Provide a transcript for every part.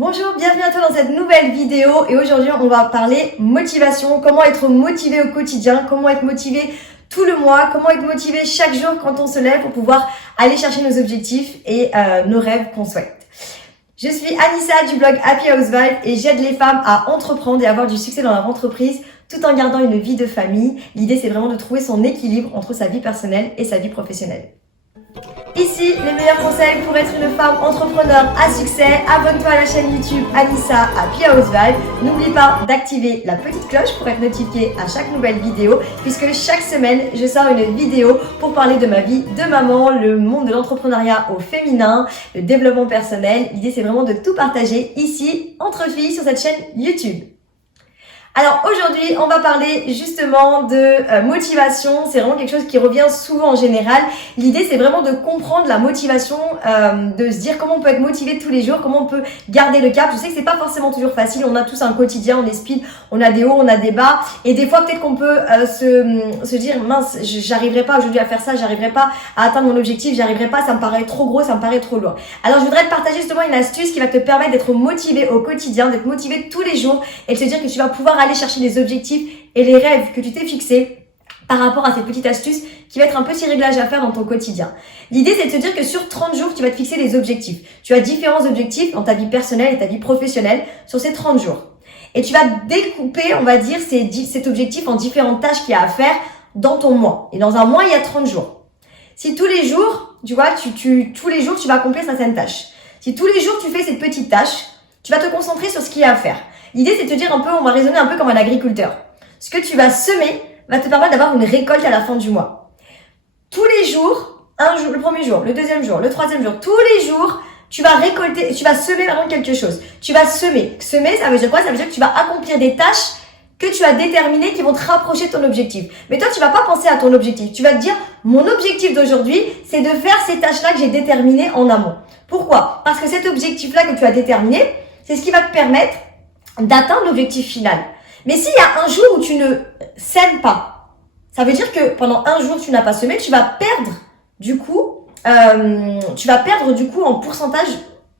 Bonjour, bienvenue à toi dans cette nouvelle vidéo et aujourd'hui on va parler motivation, comment être motivé au quotidien, comment être motivé tout le mois, comment être motivé chaque jour quand on se lève pour pouvoir aller chercher nos objectifs et nos rêves qu'on souhaite. Je suis Anissa du blog Happy Housewife et j'aide les femmes à entreprendre et avoir du succès dans leur entreprise tout en gardant une vie de famille. L'idée c'est vraiment de trouver son équilibre entre sa vie personnelle et sa vie professionnelle. Ici, les meilleurs conseils pour être une femme entrepreneur à succès. Abonne-toi à la chaîne YouTube Anissa Happy Housewife. N'oublie pas d'activer la petite cloche pour être notifié à chaque nouvelle vidéo puisque chaque semaine, je sors une vidéo pour parler de ma vie de maman, le monde de l'entrepreneuriat au féminin, le développement personnel. L'idée, c'est vraiment de tout partager ici, entre filles, sur cette chaîne YouTube. Alors aujourd'hui, on va parler justement de motivation. C'est vraiment quelque chose qui revient souvent en général. L'idée, c'est vraiment de comprendre la motivation, de se dire comment on peut être motivé tous les jours, comment on peut garder le cap. Je sais que c'est pas forcément toujours facile. On a tous un quotidien, on est speed, on a des hauts, on a des bas. Et des fois, peut-être qu'on peut se dire, mince, j'arriverai pas aujourd'hui à faire ça, j'arriverai pas à atteindre mon objectif, j'arriverai pas, ça me paraît trop gros, ça me paraît trop lourd. Alors, je voudrais te partager justement une astuce qui va te permettre d'être motivé au quotidien, d'être motivé tous les jours et de te dire que tu vas pouvoir aller chercher les objectifs et les rêves que tu t'es fixés par rapport à cette petite astuce qui va être un petit réglage à faire dans ton quotidien. L'idée, c'est de te dire que sur 30 jours, tu vas te fixer des objectifs. Tu as différents objectifs dans ta vie personnelle et ta vie professionnelle sur ces 30 jours. Et tu vas découper, on va dire, cet objectif en différentes tâches qu'il y a à faire dans ton mois. Et dans un mois, il y a 30 jours. Si tous les jours, tu vois, tous les jours, tu vas accomplir certaines tâches. Si tous les jours, tu fais cette petite tâche, tu vas te concentrer sur ce qu'il y a à faire. L'idée, c'est de te dire un peu, on va raisonner un peu comme un agriculteur. Ce que tu vas semer va te permettre d'avoir une récolte à la fin du mois. Tous les jours, un jour, le premier jour, le deuxième jour, le troisième jour, tous les jours, tu vas récolter, tu vas semer vraiment quelque chose. Tu vas semer. Semer, ça veut dire quoi? Ça veut dire que tu vas accomplir des tâches que tu as déterminées qui vont te rapprocher de ton objectif. Mais toi, tu vas pas penser à ton objectif. Tu vas te dire, mon objectif d'aujourd'hui, c'est de faire ces tâches-là que j'ai déterminées en amont. Pourquoi? Parce que cet objectif-là que tu as déterminé, c'est ce qui va te permettre d'atteindre l'objectif final. Mais s'il y a un jour où tu ne sèmes pas, ça veut dire que pendant un jour tu n'as pas semé, tu vas perdre du coup en pourcentage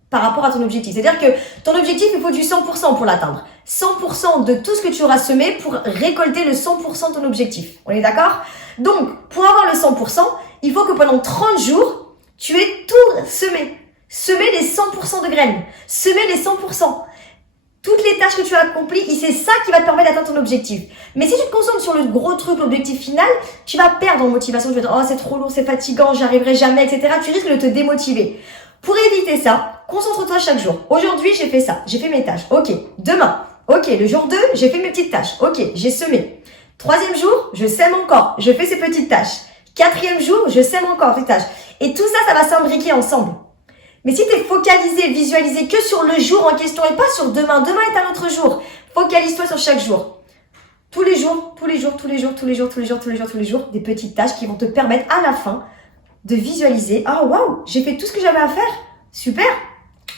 par rapport à ton objectif. C'est-à-dire que ton objectif, il faut du 100% pour l'atteindre. 100% de tout ce que tu auras semé pour récolter le 100% de ton objectif. On est d'accord? Donc, pour avoir le 100%, il faut que pendant 30 jours, tu aies tout semé. Semer les 100% de graines. Semer les 100%. Toutes les tâches que tu as accomplies, c'est ça qui va te permettre d'atteindre ton objectif. Mais si tu te concentres sur le gros truc, l'objectif final, tu vas perdre en motivation. Tu vas dire, oh, c'est trop lourd, c'est fatigant, j'y arriverai jamais, etc. Tu risques de te démotiver. Pour éviter ça, concentre-toi chaque jour. Aujourd'hui, j'ai fait ça, j'ai fait mes tâches. Ok, demain, ok, le jour 2, j'ai fait mes petites tâches. Ok, j'ai semé. Troisième jour, je sème encore, je fais ces petites tâches. Quatrième jour, je sème encore ces tâches. Et tout ça, ça va s'imbriquer ensemble. Mais si tu es focalisé, visualisé que sur le jour en question et pas sur demain, demain est un autre jour. Focalise-toi sur chaque jour. Tous les jours, des petites tâches qui vont te permettre à la fin de visualiser. Oh waouh, j'ai fait tout ce que j'avais à faire. Super.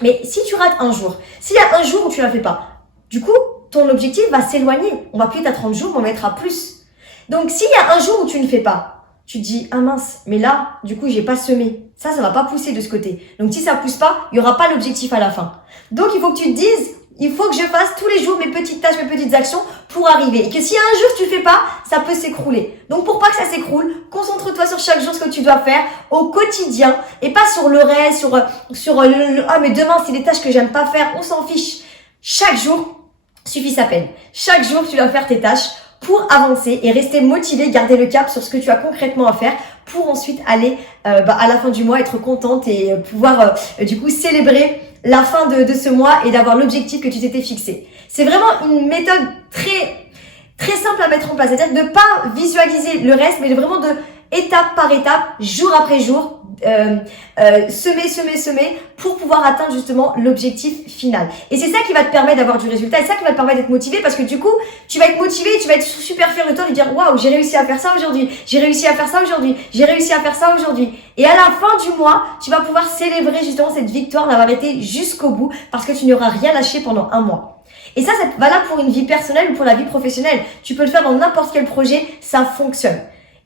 Mais si tu rates un jour, s'il y a un jour où tu ne la fais pas, du coup, ton objectif va s'éloigner. On va plus être à 30 jours, mais on va être à plus. Donc, s'il y a un jour où tu ne fais pas, tu te dis, ah mince, mais là, du coup, j'ai pas semé. Ça va pas pousser de ce côté. Donc, si ça pousse pas, il y aura pas l'objectif à la fin. Donc, il faut que tu te dises, il faut que je fasse tous les jours mes petites tâches, mes petites actions pour arriver. Et que si un jour tu fais pas, ça peut s'écrouler. Donc, pour pas que ça s'écroule, concentre-toi sur chaque jour ce que tu dois faire au quotidien et pas sur le reste, ah, mais demain, c'est des tâches que j'aime pas faire. On s'en fiche. Chaque jour suffit sa peine. Chaque jour, tu dois faire tes tâches pour avancer et rester motivé, garder le cap sur ce que tu as concrètement à faire pour ensuite aller à la fin du mois être contente et pouvoir du coup célébrer la fin de ce mois et d'avoir l'objectif que tu t'étais fixé. C'est vraiment une méthode très simple à mettre en place, c'est-à-dire de ne pas visualiser le reste mais vraiment de étape par étape, jour après jour, semer pour pouvoir atteindre justement l'objectif final. Et c'est ça qui va te permettre d'avoir du résultat, et ça qui va te permettre d'être motivé parce que du coup, tu vas être motivé, tu vas être super fier de toi de dire waouh, j'ai réussi à faire ça aujourd'hui, j'ai réussi à faire ça aujourd'hui, j'ai réussi à faire ça aujourd'hui. Et à la fin du mois, tu vas pouvoir célébrer justement cette victoire d'avoir été jusqu'au bout parce que tu n'auras rien lâché pendant un mois. Et ça, c'est valable pour une vie personnelle ou pour la vie professionnelle. Tu peux le faire dans n'importe quel projet, ça fonctionne.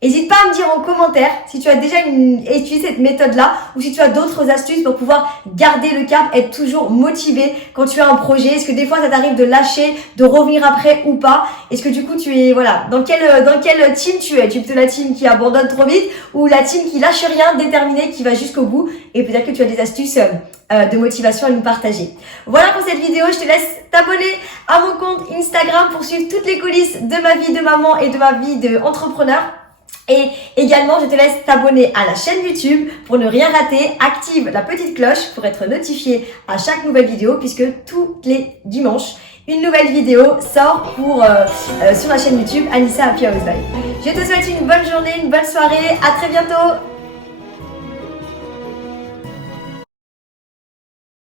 N'hésite pas à me dire en commentaire si tu as déjà utilisé cette méthode-là ou si tu as d'autres astuces pour pouvoir garder le cap, être toujours motivé quand tu as un projet. Est-ce que des fois ça t'arrive de lâcher, de revenir après ou pas? Est-ce que du coup tu es, voilà, dans quelle team tu es? Tu es plutôt la team qui abandonne trop vite ou la team qui lâche rien, déterminée, qui va jusqu'au bout? Et peut-être que tu as des astuces de motivation à nous partager. Voilà pour cette vidéo, je te laisse t'abonner à mon compte Instagram pour suivre toutes les coulisses de ma vie de maman et de ma vie d'entrepreneur. Et également, je te laisse t'abonner à la chaîne YouTube pour ne rien rater. Active la petite cloche pour être notifié à chaque nouvelle vidéo puisque tous les dimanches, une nouvelle vidéo sort sur la chaîne YouTube Anissa Happy House Life. Je te souhaite une bonne journée, une bonne soirée. À très bientôt.